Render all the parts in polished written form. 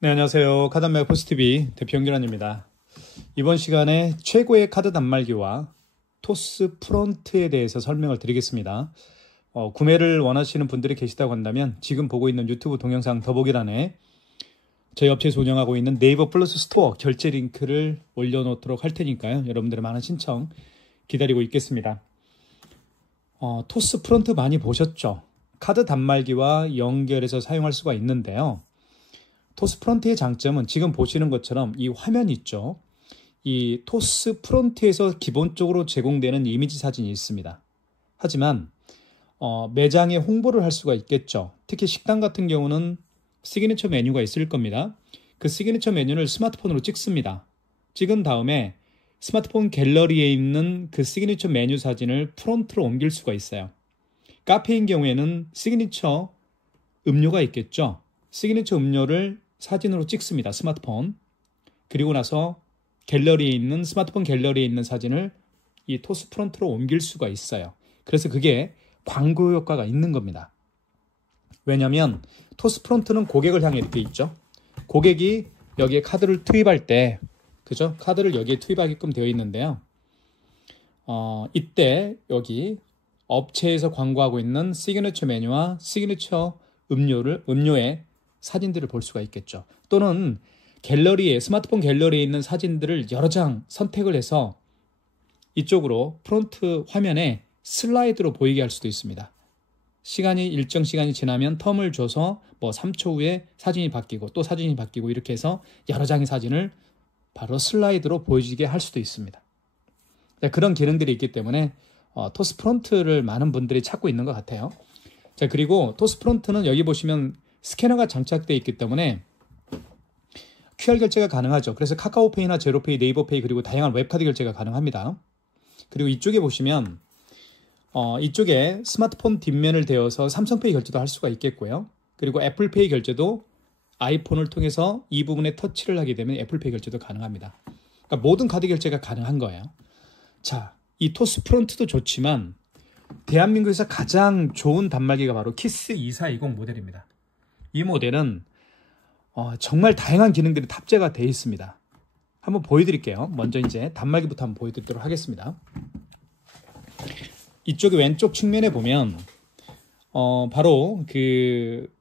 네, 안녕하세요. 카드단말 포스TV 대표 연결환입니다. 이번 시간에 최고의 카드 단말기와 토스 프론트에 대해서 설명을 드리겠습니다. 구매를 원하시는 분들이 계시다고 한다면 지금 보고 있는 유튜브 동영상 더보기란에 저희 업체에서 운영하고 있는 네이버 플러스 스토어 결제 링크를 올려놓도록 할 테니까요. 여러분들의 많은 신청 기다리고 있겠습니다. 토스 프론트 많이 보셨죠? 카드 단말기와 연결해서 사용할 수가 있는데요. 토스 프론트의 장점은 지금 보시는 것처럼 이 화면 있죠. 이 토스 프론트에서 기본적으로 제공되는 이미지 사진이 있습니다. 하지만 매장에 홍보를 할 수가 있겠죠. 특히 식당 같은 경우는 시그니처 메뉴가 있을 겁니다. 그 시그니처 메뉴를 스마트폰으로 찍습니다. 찍은 다음에 스마트폰 갤러리에 있는 그 시그니처 메뉴 사진을 프론트로 옮길 수가 있어요. 카페인 경우에는 시그니처 음료가 있겠죠. 시그니처 음료를 사진으로 찍습니다. 스마트폰. 그리고 나서 갤러리에 있는 스마트폰 갤러리에 있는 사진을 이 토스 프론트로 옮길 수가 있어요. 그래서 그게 광고 효과가 있는 겁니다. 왜냐하면 토스 프론트는 고객을 향해 이렇게 있죠. 고객이 여기에 카드를 투입할 때, 그죠? 카드를 여기에 투입하게끔 되어 있는데요. 이때 여기 업체에서 광고하고 있는 시그니처 메뉴와 시그니처 음료의 사진들을 볼 수가 있겠죠. 또는 갤러리에 스마트폰 갤러리에 있는 사진들을 여러 장 선택을 해서 이쪽으로 프론트 화면에 슬라이드로 보이게 할 수도 있습니다. 일정 시간이 지나면 텀을 줘서 뭐 3초 후에 사진이 바뀌고 또 사진이 바뀌고 이렇게 해서 여러 장의 사진을 바로 슬라이드로 보여지게 할 수도 있습니다. 그런 기능들이 있기 때문에 토스 프론트를 많은 분들이 찾고 있는 것 같아요. 자, 그리고 토스 프론트는 여기 보시면 스캐너가 장착되어 있기 때문에 QR 결제가 가능하죠. 그래서 카카오페이나 제로페이, 네이버페이 그리고 다양한 웹카드 결제가 가능합니다. 그리고 이쪽에 보시면 이쪽에 스마트폰 뒷면을 대어서 삼성페이 결제도 할 수가 있겠고요. 그리고 애플페이 결제도 아이폰을 통해서 이 부분에 터치를 하게 되면 애플페이 결제도 가능합니다. 그러니까 모든 카드 결제가 가능한 거예요. 자, 이 토스 프론트도 좋지만 대한민국에서 가장 좋은 단말기가 바로 키스 2420 모델입니다. 이 모델은 정말 다양한 기능들이 탑재가 되어 있습니다. 한번 보여드릴게요. 먼저 이제 단말기부터 한번 보여드리도록 하겠습니다. 이쪽에 왼쪽 측면에 보면 바로 그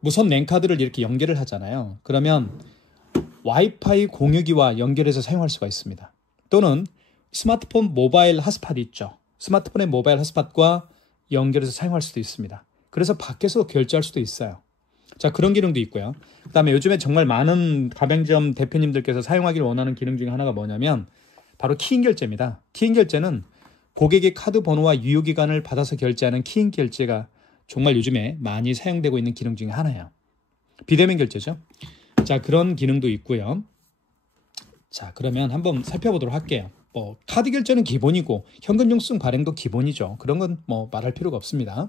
무선 랜카드를 이렇게 연결을 하잖아요. 그러면 와이파이 공유기와 연결해서 사용할 수가 있습니다. 또는 스마트폰 모바일 핫스팟 있죠. 스마트폰의 모바일 핫스팟과 연결해서 사용할 수도 있습니다. 그래서 밖에서 결제할 수도 있어요. 자, 그런 기능도 있고요. 그 다음에 요즘에 정말 많은 가맹점 대표님들께서 사용하기를 원하는 기능 중에 하나가 뭐냐면 바로 키인 결제입니다. 키인 결제는 고객의 카드 번호와 유효기간을 받아서 결제하는 키인 결제가 정말 요즘에 많이 사용되고 있는 기능 중에 하나예요. 비대면 결제죠. 자, 그런 기능도 있고요. 자, 그러면 한번 살펴보도록 할게요. 카드 결제는 기본이고 현금 영수증 발행도 기본이죠. 그런 건 말할 필요가 없습니다.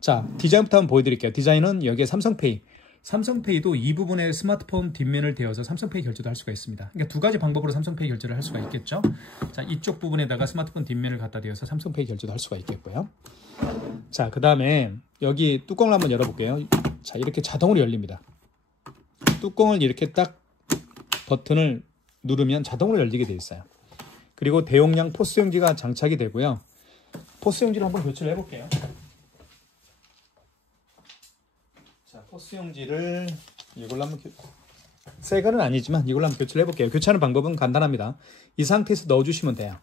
자, 디자인부터 한번 보여드릴게요. 디자인은 여기에 삼성페이도 이 부분에 스마트폰 뒷면을 대어서 삼성페이 결제도 할 수가 있습니다. 그러니까 두 가지 방법으로 삼성페이 결제를 할 수가 있겠죠. 자, 이쪽 부분에다가 스마트폰 뒷면을 갖다 대어서 삼성페이 결제도 할 수가 있겠고요. 자, 그 다음에 여기 뚜껑을 한번 열어볼게요. 자, 이렇게 자동으로 열립니다. 뚜껑을 이렇게 딱 버튼을 누르면 자동으로 열리게 되어 있어요. 그리고 대용량 포스용지가 장착이 되고요. 포스용지를 한번 교체를 해볼게요. 자, 포스용지를 이걸로 한번 새 거는 아니지만 이걸로 한번 교체를 해볼게요. 교체하는 방법은 간단합니다. 이 상태에서 넣어주시면 돼요.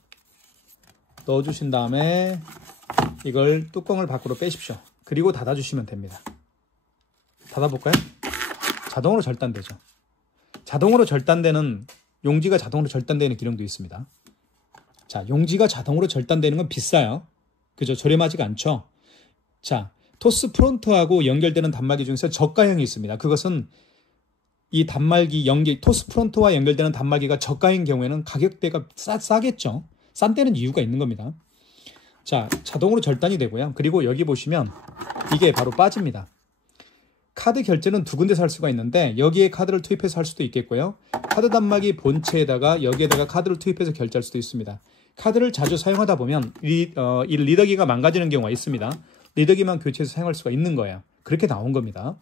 넣어주신 다음에 이걸 뚜껑을 밖으로 빼십시오. 그리고 닫아주시면 됩니다. 닫아볼까요? 자동으로 절단되죠. 자동으로 절단되는 용지가 자동으로 절단되는 기능도 있습니다. 자, 용지가 자동으로 절단되는 건 비싸요. 그죠? 저렴하지가 않죠. 자, 토스 프론트하고 연결되는 단말기 중에서 저가형이 있습니다. 그것은 이 단말기 토스 프론트와 연결되는 단말기가 저가인 경우에는 가격대가 싸겠죠. 싼 데는 이유가 있는 겁니다. 자, 자동으로 절단이 되고요. 그리고 여기 보시면 이게 바로 빠집니다. 카드 결제는 두 군데서 할 수가 있는데 여기에 카드를 투입해서 할 수도 있겠고요. 카드 단말기 본체에다가 여기에다가 카드를 투입해서 결제할 수도 있습니다. 카드를 자주 사용하다 보면 이 리더기가 망가지는 경우가 있습니다. 리더기만 교체해서 사용할 수가 있는 거예요. 그렇게 나온 겁니다.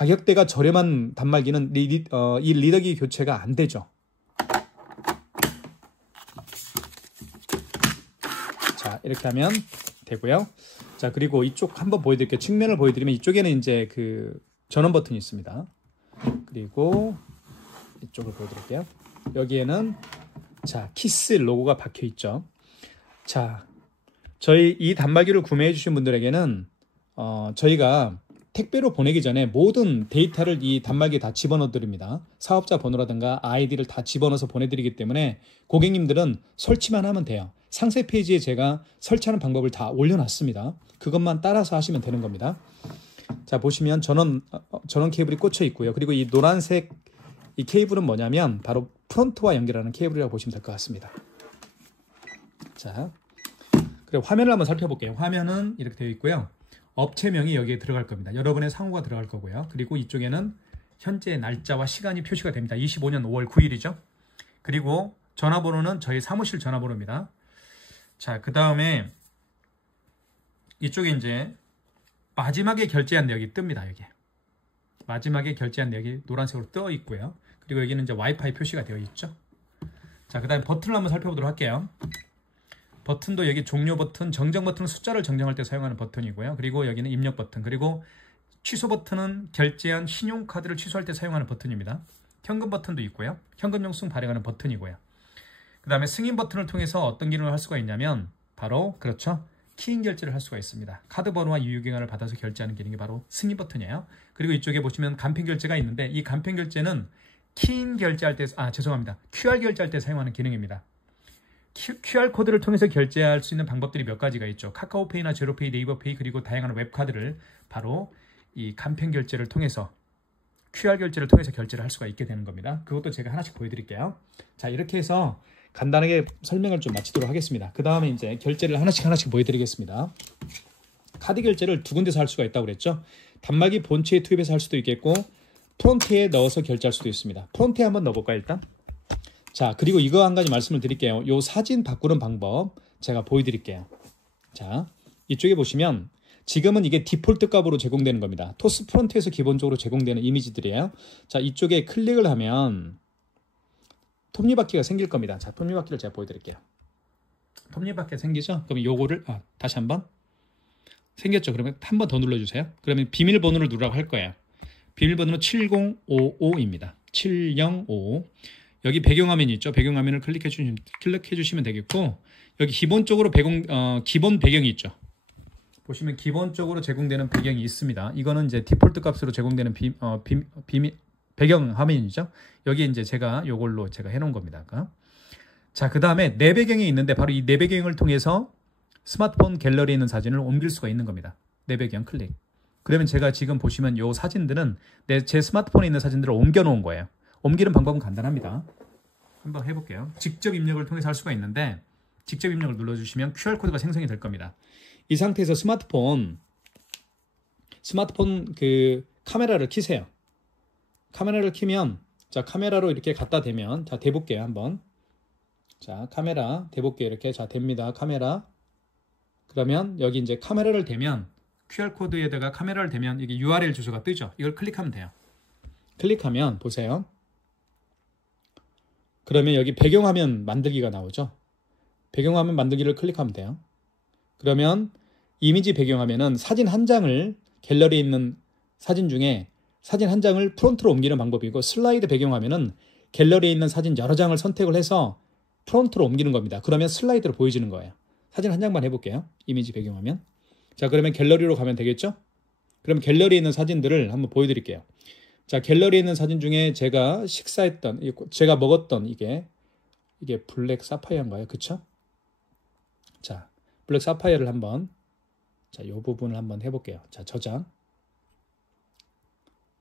가격대가 저렴한 단말기는 이 리더기 교체가 안 되죠. 자, 이렇게 하면 되고요. 자, 그리고 이쪽 한번 보여드릴게요. 측면을 보여드리면 이쪽에는 이제 그 전원 버튼이 있습니다. 그리고 이쪽을 보여드릴게요. 여기에는 자, 키스 로고가 박혀 있죠. 자, 저희 이 단말기를 구매해 주신 분들에게는 저희가 택배로 보내기 전에 모든 데이터를 이 단말기에 다 집어넣어 드립니다. 사업자 번호라든가 아이디를 다 집어넣어서 보내드리기 때문에 고객님들은 설치만 하면 돼요. 상세 페이지에 제가 설치하는 방법을 다 올려놨습니다. 그것만 따라서 하시면 되는 겁니다. 자, 보시면 전원 케이블이 꽂혀 있고요. 그리고 이 노란색 이 케이블은 뭐냐면 바로 프론트와 연결하는 케이블이라고 보시면 될 것 같습니다. 자, 그리고 화면을 한번 살펴볼게요. 화면은 이렇게 되어 있고요. 업체명이 여기에 들어갈 겁니다. 여러분의 상호가 들어갈 거고요. 그리고 이쪽에는 현재 날짜와 시간이 표시가 됩니다. 25년 5월 9일이죠. 그리고 전화번호는 저희 사무실 전화번호입니다. 자, 그 다음에 이쪽에 이제 마지막에 결제한 내역이 뜹니다. 여기 마지막에 결제한 내역이 노란색으로 떠 있고요. 그리고 여기는 이제 와이파이 표시가 되어 있죠. 자, 그 다음에 버튼을 한번 살펴보도록 할게요. 버튼도 여기 종료 버튼, 정정 버튼은 숫자를 정정할 때 사용하는 버튼이고요. 그리고 여기는 입력 버튼, 그리고 취소 버튼은 결제한 신용카드를 취소할 때 사용하는 버튼입니다. 현금 버튼도 있고요. 현금 영수증 발행하는 버튼이고요. 그 다음에 승인 버튼을 통해서 어떤 기능을 할 수가 있냐면 바로 그렇죠. 키인 결제를 할 수가 있습니다. 카드 번호와 유효기간을 받아서 결제하는 기능이 바로 승인 버튼이에요. 그리고 이쪽에 보시면 간편 결제가 있는데 이 간편 결제는 키인 결제할 때, QR 결제할 때 사용하는 기능입니다. QR 코드를 통해서 결제할 수 있는 방법들이 몇 가지가 있죠. 카카오페이나 제로페이, 네이버페이, 그리고 다양한 웹카드를 바로 이 간편 결제를 통해서 QR 결제를 통해서 결제를 할 수가 있게 되는 겁니다. 그것도 제가 하나씩 보여드릴게요. 자, 이렇게 해서 간단하게 설명을 좀 마치도록 하겠습니다. 그 다음에 이제 결제를 하나씩 보여드리겠습니다. 카드 결제를 두 군데서 할 수가 있다고 그랬죠. 단말기 본체에 투입해서 할 수도 있겠고 프론트에 넣어서 결제할 수도 있습니다. 프론트에 한번 넣어볼까요, 일단? 자, 그리고 이거 한 가지 말씀을 드릴게요. 요 사진 바꾸는 방법 제가 보여드릴게요. 자, 이쪽에 보시면 지금은 이게 디폴트 값으로 제공되는 겁니다. 토스 프론트에서 기본적으로 제공되는 이미지들이에요. 자, 이쪽에 클릭을 하면 톱니바퀴가 생길 겁니다. 자, 톱니바퀴를 제가 보여드릴게요. 톱니바퀴가 생기죠? 그러면 요거를 다시 한번 생겼죠? 그러면 한 번 더 눌러주세요. 그러면 비밀번호를 누르라고 할 거예요. 비밀번호는 7055입니다. 7055. 여기 배경화면이 있죠. 배경화면을 클릭해 주시면 되겠고, 여기 기본적으로 기본 배경이 있죠. 보시면 기본적으로 제공되는 배경이 있습니다. 이거는 이제 디폴트 값으로 제공되는 배경 화면이죠. 여기 이제 제가 요걸로 해놓은 겁니다. 자, 그 다음에 내 배경이 있는데 바로 이 내 배경을 통해서 스마트폰 갤러리에 있는 사진을 옮길 수가 있는 겁니다. 내 배경 클릭. 그러면 제가 지금 보시면 요 사진들은 제 스마트폰에 있는 사진들을 옮겨 놓은 거예요. 옮기는 방법은 간단합니다. 한번 해볼게요. 직접 입력을 통해서 할 수가 있는데 직접 입력을 눌러주시면 QR코드가 생성이 될 겁니다. 이 상태에서 스마트폰 그 카메라를 켜세요. 카메라를 켜면 자, 카메라로 이렇게 갖다 대면 자, 대볼게요. 한번. 자, 카메라 대볼게요. 이렇게 자, 됩니다. 카메라. 그러면 여기 이제 카메라를 대면 QR코드에다가 카메라를 대면 여기 URL 주소가 뜨죠. 이걸 클릭하면 돼요. 클릭하면 보세요. 그러면 여기 배경화면 만들기가 나오죠. 배경화면 만들기를 클릭하면 돼요. 그러면 이미지 배경화면은 사진 한 장을 갤러리에 있는 사진 중에 사진 한 장을 프론트로 옮기는 방법이고, 슬라이드 배경화면은 갤러리에 있는 사진 여러 장을 선택을 해서 프론트로 옮기는 겁니다. 그러면 슬라이드로 보여지는 거예요. 사진 한 장만 해볼게요. 이미지 배경화면. 자, 그러면 갤러리로 가면 되겠죠? 그럼 갤러리에 있는 사진들을 한번 보여드릴게요. 자, 갤러리에 있는 사진 중에 제가 식사했던, 제가 먹었던 이게 블랙 사파이어인가요? 그쵸? 자, 블랙 사파이어를 한번, 자, 이 부분을 한번 해볼게요. 자, 저장.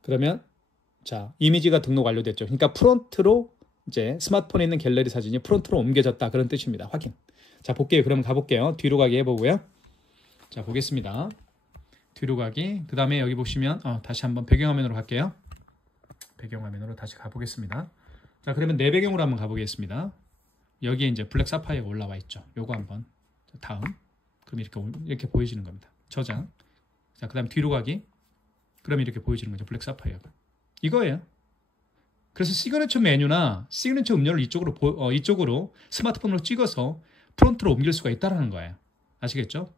그러면, 자, 이미지가 등록 완료됐죠. 그러니까 프론트로 이제 스마트폰에 있는 갤러리 사진이 프론트로 옮겨졌다. 그런 뜻입니다. 확인. 자, 볼게요. 그러면 가볼게요. 뒤로 가기 해보고요. 자, 보겠습니다. 뒤로 가기. 그 다음에 여기 보시면, 다시 한번 배경화면으로 갈게요. 배경화면으로 다시 가보겠습니다. 자, 그러면 내 배경으로 한번 가보겠습니다. 여기에 이제 블랙 사파이어가 올라와 있죠. 요거 한번. 다음. 그럼 이렇게 보여지는 겁니다. 저장. 자, 그 다음 뒤로 가기. 그러면 이렇게 보여지는 거죠. 블랙 사파이어가. 이거예요. 그래서 시그니처 메뉴나 시그니처 음료를 이쪽으로 스마트폰으로 찍어서 프론트로 옮길 수가 있다는 거예요. 아시겠죠?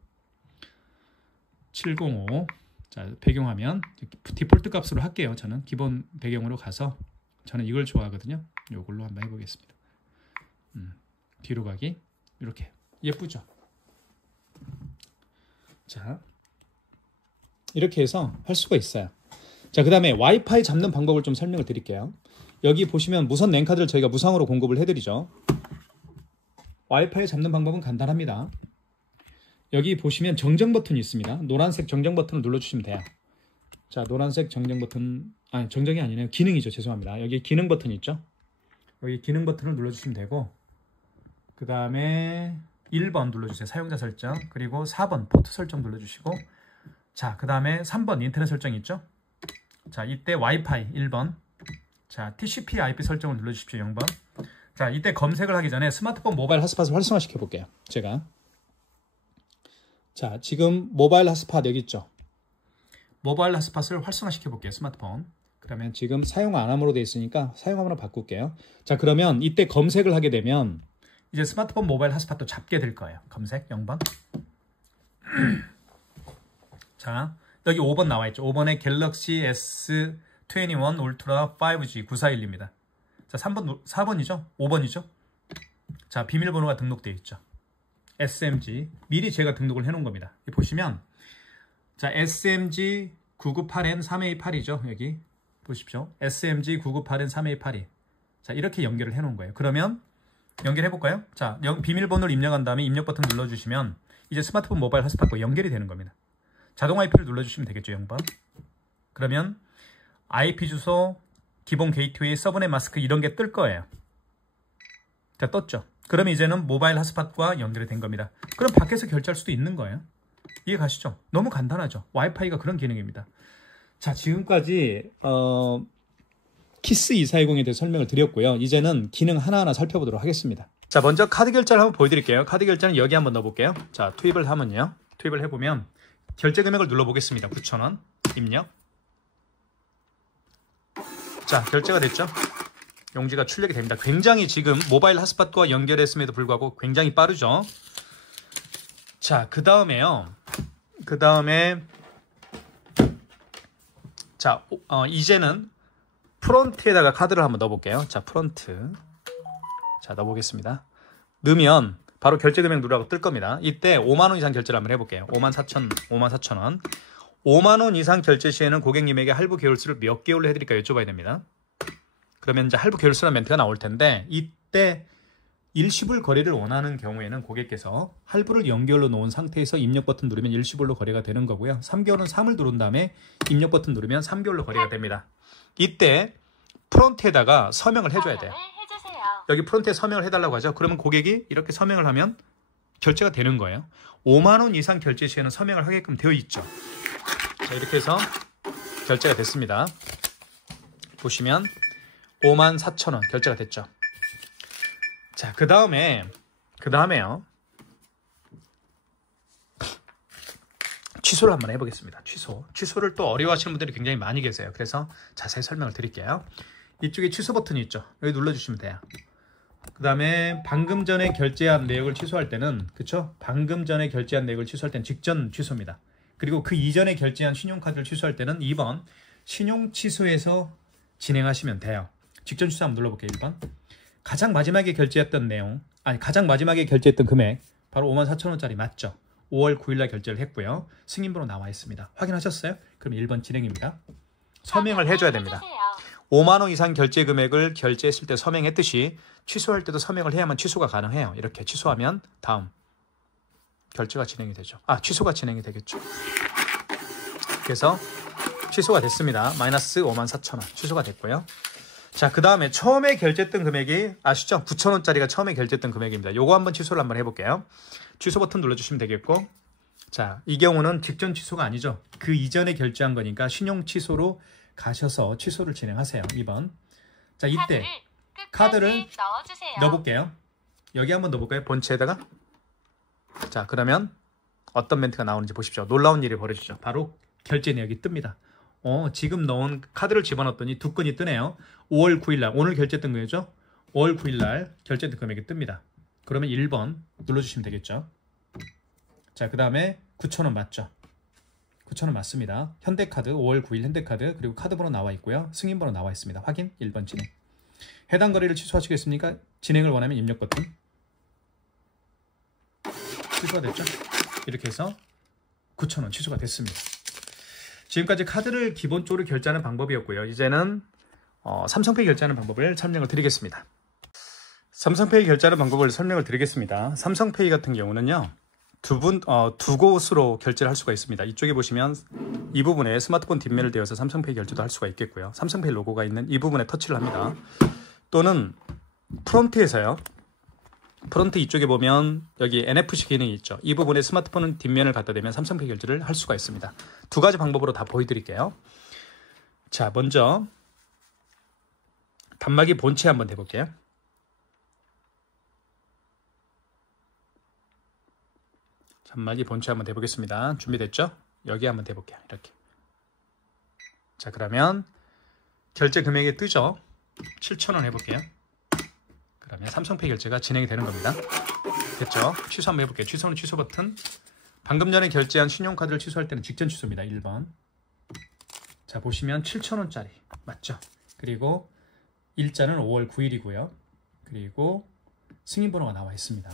705. 자, 배경화면 디폴트 값으로 할게요. 저는 기본 배경으로 가서 저는 이걸 좋아하거든요. 이걸로 한번 해보겠습니다. 뒤로 가기. 이렇게 예쁘죠? 자, 이렇게 해서 할 수가 있어요. 자, 그 다음에 와이파이 잡는 방법을 좀 설명을 드릴게요. 여기 보시면 무선 랜카드를 저희가 무상으로 공급을 해드리죠. 와이파이 잡는 방법은 간단합니다. 여기 보시면 정정 버튼이 있습니다. 노란색 정정 버튼을 눌러주시면 돼요. 자, 노란색 정정 버튼, 아니 정정이 아니네요. 기능이죠. 죄송합니다. 여기 기능 버튼이 있죠. 여기 기능 버튼을 눌러주시면 되고, 그 다음에 1번 눌러주세요. 사용자 설정. 그리고 4번 포트 설정 눌러주시고, 자, 그 다음에 3번 인터넷 설정 있죠. 자, 이때 와이파이 1번. 자, TCP IP 설정을 눌러주십시오. 0번. 자, 이때 검색을 하기 전에 스마트폰 모바일 핫스팟을 활성화시켜 볼게요. 제가. 자, 지금 모바일 핫스팟 여기 있죠. 모바일 핫스팟을 활성화시켜 볼게요. 스마트폰. 그러면 지금 사용 안 함으로 되어 있으니까 사용함으로 바꿀게요. 자, 그러면 이때 검색을 하게 되면 이제 스마트폰 모바일 핫스팟도 잡게 될 거예요. 검색 0번. 자, 여기 5번 나와 있죠. 5번에 갤럭시 S21 울트라 5G 941입니다. 자, 4번이죠? 5번이죠? 자, 비밀번호가 등록되어 있죠. SMG. 미리 제가 등록을 해놓은 겁니다. 여기 보시면, 자, SMG 998N3A8이죠. 여기 보십시오. SMG 998N3A8이. 자, 이렇게 연결을 해놓은 거예요. 그러면 연결해볼까요? 자, 비밀번호를 입력한 다음에 입력 버튼 눌러주시면 이제 스마트폰 모바일 핫스팟과 연결이 되는 겁니다. 자동 IP를 눌러주시면 되겠죠. 0번. 그러면 IP 주소, 기본 게이트웨이, 서브넷 마스크 이런 게 뜰 거예요. 자, 떴죠. 그러면 이제는 모바일 핫스팟과 연결이 된 겁니다. 그럼 밖에서 결제할 수도 있는 거예요. 이해 가시죠? 너무 간단하죠. 와이파이가 그런 기능입니다. 자, 지금까지 키스 2420에 대해 설명을 드렸고요. 이제는 기능 하나하나 살펴보도록 하겠습니다. 자, 먼저 카드 결제를 한번 보여드릴게요. 카드 결제는 여기 한번 넣어볼게요. 자, 투입을 하면요. 투입을 해보면 결제 금액을 눌러보겠습니다. 9,000원 입력. 자, 결제가 됐죠. 용지가 출력이 됩니다. 굉장히 지금 모바일 핫스팟과 연결했음에도 불구하고 굉장히 빠르죠. 자, 그 다음에요. 자, 이제는 프론트에다가 카드를 한번 넣어볼게요. 자, 프론트. 자, 넣어보겠습니다. 넣으면 바로 결제 금액 누르라고 뜰 겁니다. 이때 5만원 이상 결제를 한번 해볼게요. 54,000원. 5만원 이상 결제 시에는 고객님에게 할부 계율수를 몇 개월로 해드릴까 여쭤봐야 됩니다. 그러면 이제 할부 계율수라는 멘트가 나올 텐데, 이때 일시불 거래를 원하는 경우에는 고객께서 할부를 연결로 놓은 상태에서 입력 버튼 누르면 일시불로 거래가 되는 거고요. 3개월은 3을 누른 다음에 입력 버튼 누르면 3개월로 거래가 됩니다. 이때 프론트에다가 서명을 해줘야 돼요. 여기 프론트에 서명을 해달라고 하죠. 그러면 고객이 이렇게 서명을 하면 결제가 되는 거예요. 5만원 이상 결제 시에는 서명을 하게끔 되어 있죠. 자, 이렇게 해서 결제가 됐습니다. 보시면 54,000원 결제가 됐죠. 자, 그 다음에요. 취소를 한번 해보겠습니다. 취소를 또 어려워하시는 분들이 굉장히 많이 계세요. 그래서 자세히 설명을 드릴게요. 이쪽에 취소 버튼이 있죠. 여기 눌러주시면 돼요. 그 다음에 방금 전에 결제한 내역을 취소할 때는, 그쵸? 방금 전에 결제한 내역을 취소할 때는 직전 취소입니다. 그리고 그 이전에 결제한 신용카드를 취소할 때는 2번 신용 취소에서 진행하시면 돼요. 직전 취소 한번 눌러볼게요. 1번. 가장 마지막에 결제했던 가장 마지막에 결제했던 금액 바로 54,000원짜리 맞죠? 5월 9일날 결제를 했고요. 승인번호 나와 있습니다. 확인하셨어요? 그럼 1번 진행입니다. 서명을 해줘야 됩니다. 5만원 이상 결제 금액을 결제했을 때 서명했듯이 취소할 때도 서명을 해야만 취소가 가능해요. 이렇게 취소하면 다음 결제가 진행이 되죠. 취소가 진행이 되겠죠. 그래서 취소가 됐습니다. 마이너스 54,000원 취소가 됐고요. 자, 그 다음에 처음에 결제했던 금액이 아시죠? 9,000원짜리가 처음에 결제했던 금액입니다. 요거 한번 취소를 한번 해볼게요. 취소 버튼 눌러주시면 되겠고, 자, 이 경우는 직전 취소가 아니죠. 그 이전에 결제한 거니까 신용 취소로 가셔서 취소를 진행하세요. 2번. 자, 이때 카드를 넣어볼게요. 여기 한번 넣어볼까요? 본체에다가. 자, 그러면 어떤 멘트가 나오는지 보십시오. 놀라운 일이 벌어지죠. 바로 결제 내역이 뜹니다. 지금 넣은 카드를 집어넣었더니 두 건이 뜨네요. 5월 9일날 오늘 결제했던 거죠. 5월 9일날 결제된 금액이 뜹니다. 그러면 1번 눌러주시면 되겠죠. 자, 그 다음에 9,000원 맞죠? 9,000원 맞습니다. 현대카드 5월 9일 현대카드 그리고 카드번호 나와 있고요. 승인번호 나와 있습니다. 확인 1번 진행. 해당 거래를 취소하시겠습니까? 진행을 원하면 입력 버튼. 취소가 됐죠? 이렇게 해서 9,000원 취소가 됐습니다. 지금까지 카드를 기본적으로 결제하는 방법이었고요. 이제는 삼성페이 결제하는 방법을 설명을 드리겠습니다. 삼성페이 결제하는 방법을 설명을 드리겠습니다. 삼성페이 같은 경우는요. 두 곳으로 결제를 할 수가 있습니다. 이쪽에 보시면 이 부분에 스마트폰 뒷면을 대어서 삼성페이 결제도 할 수가 있겠고요. 삼성페이 로고가 있는 이 부분에 터치를 합니다. 또는 프론트에서요. 프론트 이쪽에 보면 여기 NFC 기능이 있죠. 이 부분에 스마트폰 뒷면을 갖다 대면 삼성페이 결제를 할 수가 있습니다. 두 가지 방법으로 다 보여드릴게요. 자, 먼저 단말기 본체 한번 해볼게요. 단말기 본체 한번 해보겠습니다. 준비됐죠? 여기 한번 해볼게요. 이렇게. 자, 그러면 결제 금액이 뜨죠? 7,000원 해볼게요. 그러면 삼성페이 결제가 진행이 되는 겁니다. 됐죠? 취소 한번 해볼게요. 취소는 취소 버튼. 방금 전에 결제한 신용카드를 취소할 때는 직전 취소입니다. 1번. 자, 보시면 7,000원짜리 맞죠? 그리고 일자는 5월 9일이고요. 그리고 승인번호가 나와 있습니다.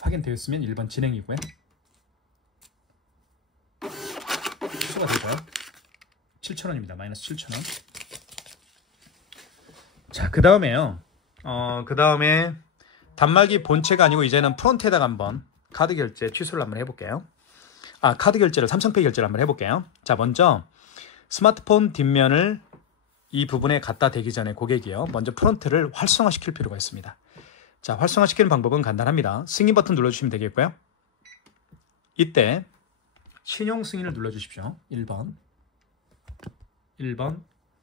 확인되었으면 1번 진행이고요. 취소가 되고요. 7,000원입니다. 마이너스 7,000원. 자, 그 다음에요. 그 다음에 단말기 본체가 아니고 이제는 프론트에다가 한번 카드 결제 취소를 한번 해볼게요. 카드 결제를 삼성페이 결제를 한번 해볼게요. 자, 먼저 스마트폰 뒷면을 이 부분에 갖다 대기 전에 고객이요. 먼저 프론트를 활성화시킬 필요가 있습니다. 자, 활성화시키는 방법은 간단합니다. 승인 버튼 눌러주시면 되겠고요. 이때 신용 승인을 눌러주십시오. 1번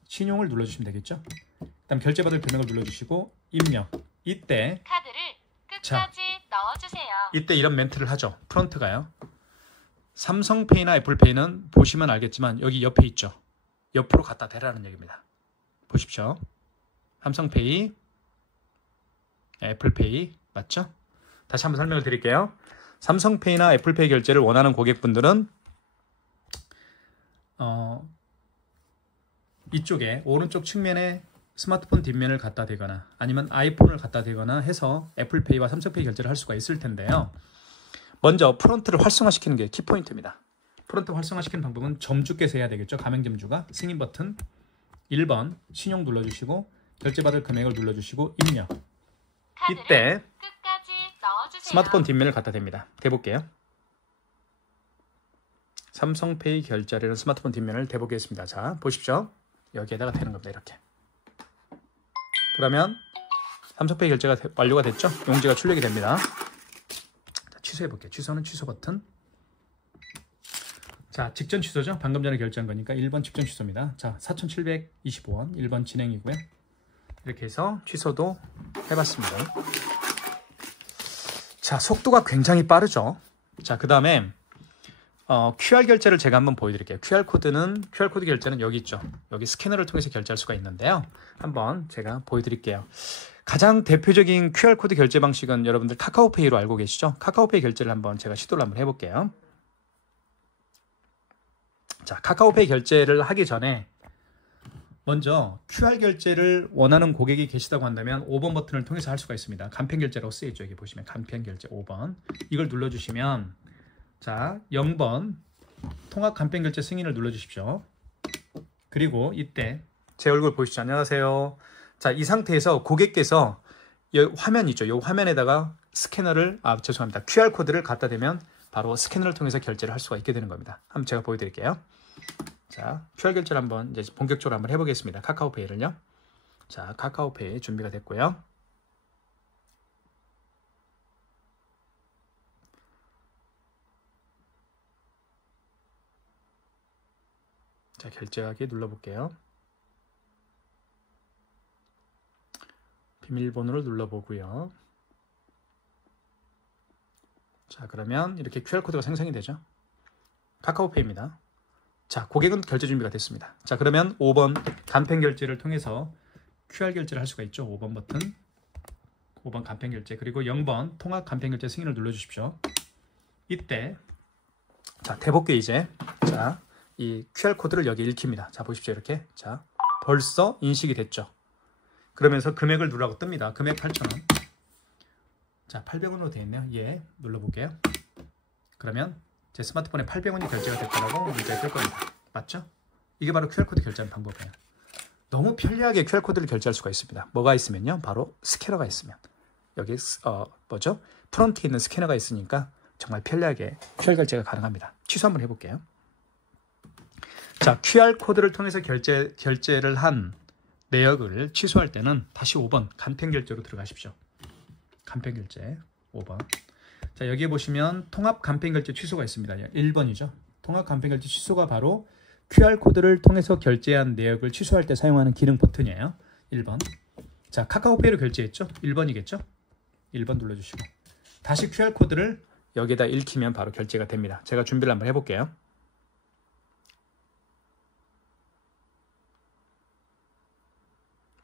신용을 눌러주시면 되겠죠. 그다음 결제받을 금액을 눌러주시고 입력. 이때 카드를 끝까지 넣어주세요. 이때 이런 멘트를 하죠. 프론트가요. 삼성페이나 애플페이는 보시면 알겠지만 여기 옆에 있죠. 옆으로 갖다 대라는 얘기입니다. 보십시오. 삼성페이, 애플페이 맞죠? 다시 한번 설명을 드릴게요. 삼성페이나 애플페이 결제를 원하는 고객분들은 이쪽에 오른쪽 측면에 스마트폰 뒷면을 갖다 대거나 아니면 아이폰을 갖다 대거나 해서 애플페이와 삼성페이 결제를 할 수가 있을 텐데요. 먼저 프론트를 활성화시키는 게 키포인트입니다. 프론트 활성화시키는 방법은 점주께서 해야 되겠죠. 가맹점주가. 승인 버튼 1번 신용 눌러주시고 결제받을 금액을 눌러주시고 입력. 이때 끝까지 넣어주세요. 스마트폰 뒷면을 갖다 댑니다. 대볼게요. 삼성페이 결제하려는 스마트폰 뒷면을 대보겠습니다. 자, 보십시오. 여기에다가 대는 겁니다. 이렇게. 그러면 삼성페이 결제가 완료가 됐죠? 용지가 출력이 됩니다. 자, 취소해 볼게요. 취소는 취소 버튼. 자, 직전 취소죠? 방금 전에 결제한 거니까 1번 직전 취소입니다. 자, 4,725원 1번 진행이고요. 이렇게 해서 취소도 해봤습니다. 자, 속도가 굉장히 빠르죠? 자, 그 다음에 QR 결제를 제가 한번 보여드릴게요. QR코드 결제는 여기 있죠. 여기 스캐너를 통해서 결제할 수가 있는데요. 한번 제가 보여드릴게요. 가장 대표적인 QR코드 결제 방식은 여러분들 카카오페이로 알고 계시죠? 카카오페이 결제를 한번 제가 시도를 한번 해볼게요. 자, 카카오페이 결제를 하기 전에 먼저 QR 결제를 원하는 고객이 계시다고 한다면 5번 버튼을 통해서 할 수가 있습니다. 간편 결제라고 쓰여있죠. 여기 보시면 간편 결제 5번. 이걸 눌러주시면 자, 0번 통합 간편 결제 승인을 눌러주십시오. 그리고 이때 제 얼굴 보시죠. 안녕하세요. 자, 이 상태에서 고객께서 이 화면 있죠. 이 화면에다가 스캐너를 죄송합니다. QR 코드를 갖다 대면 바로 스캐너를 통해서 결제를 할 수가 있게 되는 겁니다. 한번 제가 보여드릴게요. 자, QR 결제를 한번 이제 본격적으로 한번 해보겠습니다. 카카오페이를요. 자, 카카오페이 준비가 됐고요. 자, 결제하기 눌러볼게요. 비밀번호를 눌러보고요. 자, 그러면 이렇게 QR코드가 생성이 되죠. 카카오페이입니다. 자, 고객은 결제 준비가 됐습니다. 자, 그러면 5번 간편 결제를 통해서 QR 결제를 할 수가 있죠. 5번 버튼. 5번 간편 결제. 그리고 0번 통합 간편 결제 승인을 눌러 주십시오. 이때 자, 대복귀 이제 자, 이 QR 코드를 여기 읽힙니다. 자, 보십시오. 이렇게. 자, 벌써 인식이 됐죠. 그러면서 금액을 누르라고 뜹니다. 금액 8,000원. 자, 800원으로 되어 있네요. 예, 눌러볼게요. 그러면 제 스마트폰에 800원이 결제가 됐다고 문자가 뜰 겁니다. 맞죠? 이게 바로 QR코드 결제하는 방법이에요. 너무 편리하게 QR코드를 결제할 수가 있습니다. 뭐가 있으면요? 바로 스캐너가 있으면. 여기 뭐죠? 프론트에 있는 스캐너가 있으니까 정말 편리하게 QR 결제가 가능합니다. 취소 한번 해볼게요. 자, QR코드를 통해서 결제를 한 내역을 취소할 때는 다시 5번 간편 결제로 들어가십시오. 간편 결제 5번. 자, 여기에 보시면 통합 간편 결제 취소가 있습니다. 1번이죠. 통합 간편 결제 취소가 바로 QR코드를 통해서 결제한 내역을 취소할 때 사용하는 기능 버튼이에요. 1번. 자, 카카오페이로 결제했죠? 1번이겠죠? 1번 눌러주시고 다시 QR코드를 여기에다 읽히면 바로 결제가 됩니다. 제가 준비를 한번 해볼게요.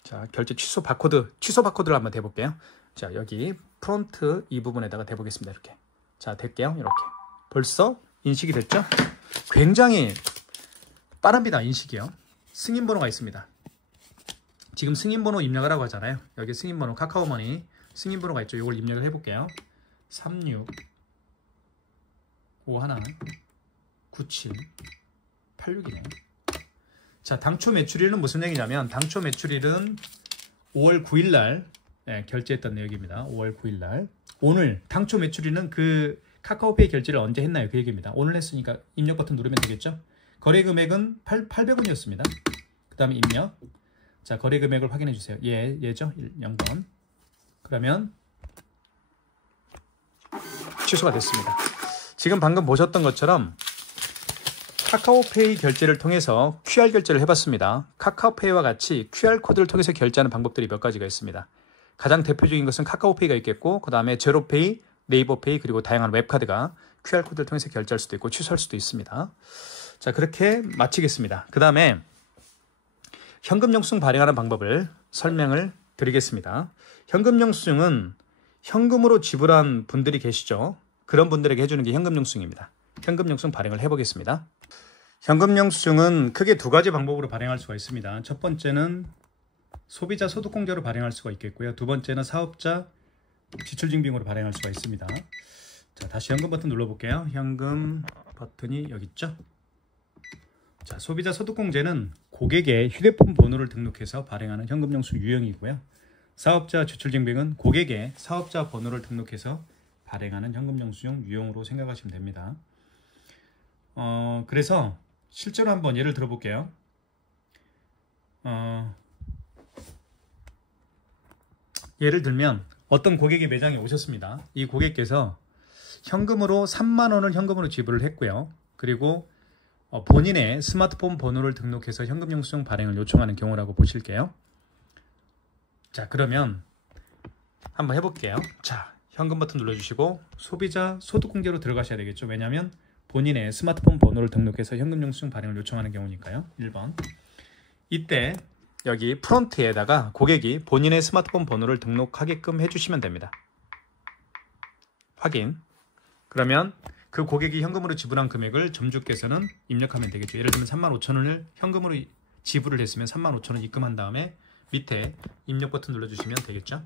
자, 결제 취소 바코드를 한번 대볼게요. 자, 여기 프론트 이 부분에다가 대보겠습니다. 이렇게. 자, 될게요. 이렇게. 벌써 인식이 됐죠? 굉장히 빠릅니다. 인식이요. 승인번호가 있습니다. 지금 승인번호 입력을 하고 하잖아요. 여기 승인번호 카카오머니 승인번호가 있죠. 이걸 입력을 해볼게요. 36 51 97 86이네요. 자, 당초 매출일은 무슨 얘기냐면 당초 매출일은 5월 9일날 결제했던 내역입니다. 5월 9일날. 오늘 당초 매출일은 그 카카오페이 결제를 언제 했나요? 그 얘기입니다. 오늘 했으니까 입력 버튼 누르면 되겠죠? 거래 금액은 800원이었습니다. 그 다음에 입력. 자, 거래 금액을 확인해 주세요. 예죠? 0번. 그러면 취소가 됐습니다. 지금 방금 보셨던 것처럼 카카오페이 결제를 통해서 QR 결제를 해봤습니다. 카카오페이와 같이 QR코드를 통해서 결제하는 방법들이 몇 가지가 있습니다. 가장 대표적인 것은 카카오페이가 있겠고 그 다음에 제로페이, 네이버페이 그리고 다양한 웹카드가 QR코드를 통해서 결제할 수도 있고 취소할 수도 있습니다. 자, 그렇게 마치겠습니다. 그 다음에 현금 영수증 발행하는 방법을 설명을 드리겠습니다. 현금 영수증은 현금으로 지불한 분들이 계시죠. 그런 분들에게 해주는 게 현금 영수증입니다. 현금 영수증 발행을 해보겠습니다. 현금 영수증은 크게 두 가지 방법으로 발행할 수가 있습니다. 첫 번째는 소비자 소득공제로 발행할 수가 있겠고요. 두 번째는 사업자 지출증빙으로 발행할 수가 있습니다. 자, 다시 현금 버튼 눌러볼게요. 현금 버튼이 여기 있죠. 자, 소비자 소득공제는 고객의 휴대폰 번호를 등록해서 발행하는 현금 영수증 유형이고요. 사업자 지출증빙은 고객의 사업자 번호를 등록해서 발행하는 현금 영수증 유형으로 생각하시면 됩니다. 그래서 실제로 한번 예를 들어볼게요. 예를 들면 어떤 고객이 매장에 오셨습니다. 이 고객께서 현금으로 3만 원을 현금으로 지불을 했고요. 그리고 본인의 스마트폰 번호를 등록해서 현금 영수증 발행을 요청하는 경우라고 보실게요. 자, 그러면 한번 해볼게요. 자, 현금 버튼 눌러주시고 소비자 소득공제로 들어가셔야 되겠죠. 왜냐하면 본인의 스마트폰 번호를 등록해서 현금 영수증 발행을 요청하는 경우니까요. 1번. 이때 여기 프론트에다가 고객이 본인의 스마트폰 번호를 등록하게끔 해주시면 됩니다. 확인. 그러면 그 고객이 현금으로 지불한 금액을 점주께서는 입력하면 되겠죠. 예를 들면 35,000원을 현금으로 지불을 했으면 35,000원 입금한 다음에 밑에 입력 버튼 눌러주시면 되겠죠.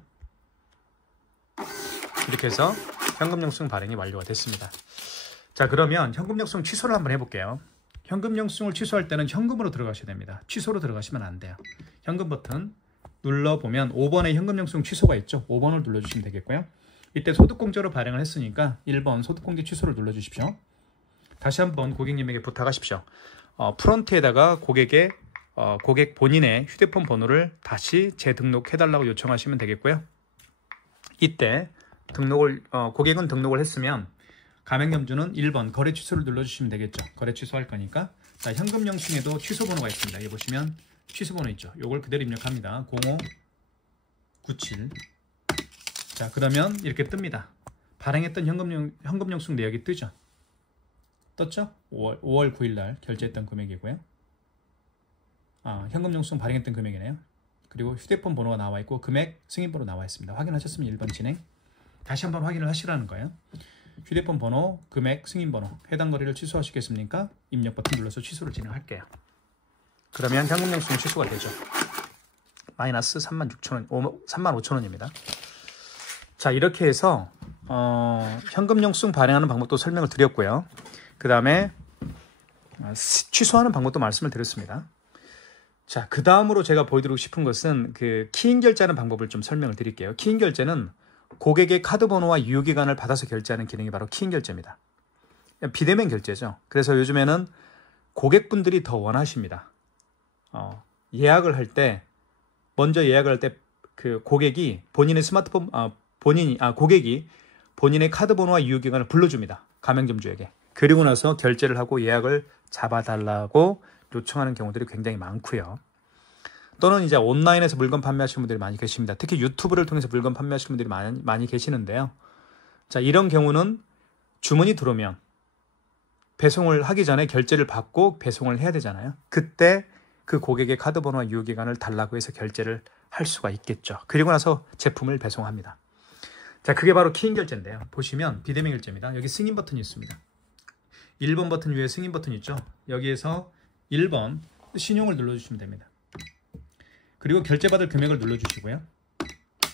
이렇게 해서 현금 영수증 발행이 완료가 됐습니다. 자, 그러면 현금 영수증 취소를 한번 해볼게요. 현금 영수증을 취소할 때는 현금으로 들어가셔야 됩니다. 취소로 들어가시면 안 돼요. 현금 버튼 눌러보면 5번에 현금 영수증 취소가 있죠. 5번을 눌러주시면 되겠고요. 이때 소득공제로 발행을 했으니까 1번 소득공제 취소를 눌러주십시오. 다시 한번 고객님에게 부탁하십시오. 프론트에다가 고객 본인의 휴대폰 번호를 다시 재등록해달라고 요청하시면 되겠고요. 이때 고객은 등록을 했으면 가맹점주는 1번 거래 취소를 눌러주시면 되겠죠. 거래 취소할 거니까. 자, 현금 영수증에도 취소 번호가 있습니다. 여기 보시면 취소 번호 있죠. 요걸 그대로 입력합니다. 0597. 자, 그러면 이렇게 뜹니다. 발행했던 현금 영수증 내역이 뜨죠. 떴죠? 5월 9일 날 결제했던 금액이고요. 현금 영수증 발행했던 금액이네요. 그리고 휴대폰 번호가 나와 있고 금액 승인 번호 나와 있습니다. 확인하셨으면 1번 진행. 다시 한번 확인을 하시라는 거예요. 휴대폰 번호, 금액, 승인 번호. 해당 거래를 취소하시겠습니까? 입력 버튼 눌러서 취소를 진행할게요. 그러면 현금 영수증 취소가 되죠. 마이너스 35,000원입니다. 자, 이렇게 해서 현금 영수증 발행하는 방법도 설명을 드렸고요. 그 다음에 취소하는 방법도 말씀을 드렸습니다. 자, 그 다음으로 제가 보여드리고 싶은 것은 그 키인 결제하는 방법을 좀 설명을 드릴게요. 키인 결제는 고객의 카드 번호와 유효기간을 받아서 결제하는 기능이 바로 키인 결제입니다. 비대면 결제죠. 그래서 요즘에는 고객분들이 더 원하십니다. 예약을 할 때, 먼저 예약을 할 때 그 고객이 본인의 스마트폰, 고객이 본인의 카드 번호와 유효기간을 불러줍니다. 가맹점주에게. 그리고 나서 결제를 하고 예약을 잡아달라고 요청하는 경우들이 굉장히 많고요. 또는 이제 온라인에서 물건 판매하시는 분들이 많이 계십니다. 특히 유튜브를 통해서 물건 판매하시는 분들이 많이 계시는데요. 자, 이런 경우는 주문이 들어오면 배송을 하기 전에 결제를 받고 배송을 해야 되잖아요. 그때 그 고객의 카드 번호와 유효기간을 달라고 해서 결제를 할 수가 있겠죠. 그리고 나서 제품을 배송합니다. 자, 그게 바로 키인 결제인데요. 보시면 비대면 결제입니다. 여기 승인 버튼이 있습니다. 1번 버튼 위에 승인 버튼 있죠. 여기에서 1번 신용을 눌러주시면 됩니다. 그리고 결제받을 금액을 눌러주시고요.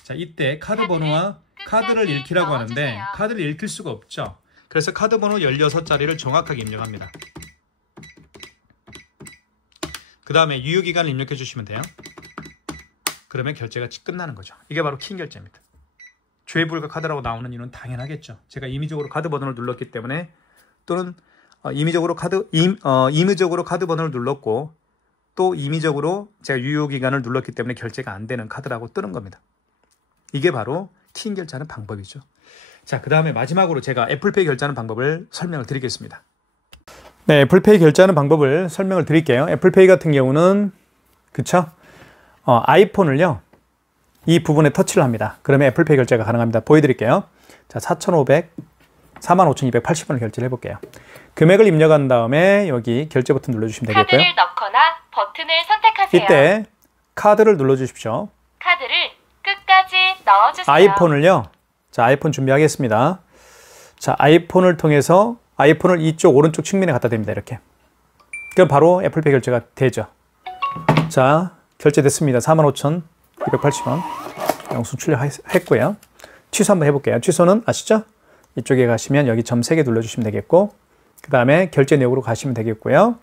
자, 이때 카드 번호와 카드를 읽히라고 하는데 카드를 읽힐 수가 없죠. 그래서 카드 번호 16자리를 정확하게 입력합니다. 그 다음에 유효기간을 입력해 주시면 돼요. 그러면 결제가 끝나는 거죠. 이게 바로 키인 결제입니다. 주의불가 카드라고 나오는 이유는 당연하겠죠. 제가 임의적으로 카드 번호를 눌렀기 때문에, 또는 임의적으로 카드 번호를 눌렀고 또 임의적으로 제가 유효기간을 눌렀기 때문에 결제가 안 되는 카드라고 뜨는 겁니다. 이게 바로 키인 결제하는 방법이죠. 자, 그 다음에 마지막으로 제가 애플페이 결제하는 방법을 설명을 드리겠습니다. 네, 애플페이 결제하는 방법을 설명을 드릴게요. 애플페이 같은 경우는 그쵸? 아이폰을요, 이 부분에 터치를 합니다. 그러면 애플페이 결제가 가능합니다. 보여드릴게요. 자, 45,280원을 결제를 해볼게요. 금액을 입력한 다음에 여기 결제 버튼 눌러주시면 되겠고요. 카드를 넣거나 버튼을 선택하세요. 이때 카드를 눌러주십시오. 카드를 끝까지 넣어주세요. 아이폰을요. 자, 아이폰 준비하겠습니다. 자, 아이폰을 통해서 아이폰을 이쪽 오른쪽 측면에 갖다 댑니다. 이렇게. 그럼 바로 애플페이 결제가 되죠. 자, 결제됐습니다. 45,280원. 영수증 출력했고요. 취소 한번 해볼게요. 취소는 아시죠? 이쪽에 가시면 여기 점 3개 눌러주시면 되겠고, 그 다음에 결제 내역으로 가시면 되겠고요.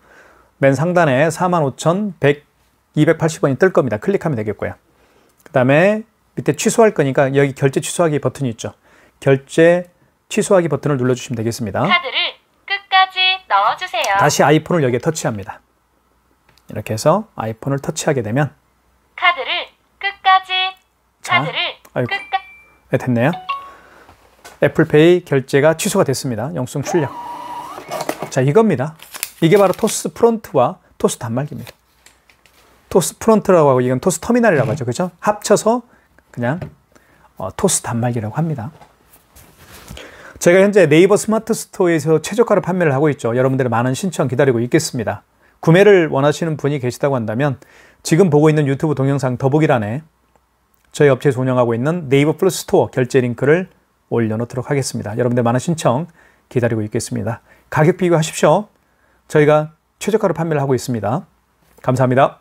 맨 상단에 45,280원이 뜰 겁니다. 클릭하면 되겠고요. 그 다음에 밑에 취소할 거니까 여기 결제 취소하기 버튼이 있죠. 결제 취소하기 버튼을 눌러주시면 되겠습니다. 카드를 끝까지 넣어주세요. 다시 아이폰을 여기에 터치합니다. 이렇게 해서 아이폰을 터치하게 되면 카드를 끝까지 카드를 아이고. 끝까지 네, 됐네요. 애플페이 결제가 취소가 됐습니다. 영수증 출력. 자, 이겁니다. 이게 바로 토스 프론트와 토스 단말기입니다. 토스 프론트라고 하고 이건 토스 터미널이라고 하죠. 그죠? 합쳐서 그냥 토스 단말기라고 합니다. 제가 현재 네이버 스마트 스토어에서 최저가로 판매를 하고 있죠. 여러분들의 많은 신청 기다리고 있겠습니다. 구매를 원하시는 분이 계시다고 한다면 지금 보고 있는 유튜브 동영상 더보기란에 저희 업체에서 운영하고 있는 네이버 플러스 스토어 결제 링크를 올려놓도록 하겠습니다. 여러분들 많은 신청 기다리고 있겠습니다. 가격 비교하십시오. 저희가 최저가로 판매를 하고 있습니다. 감사합니다.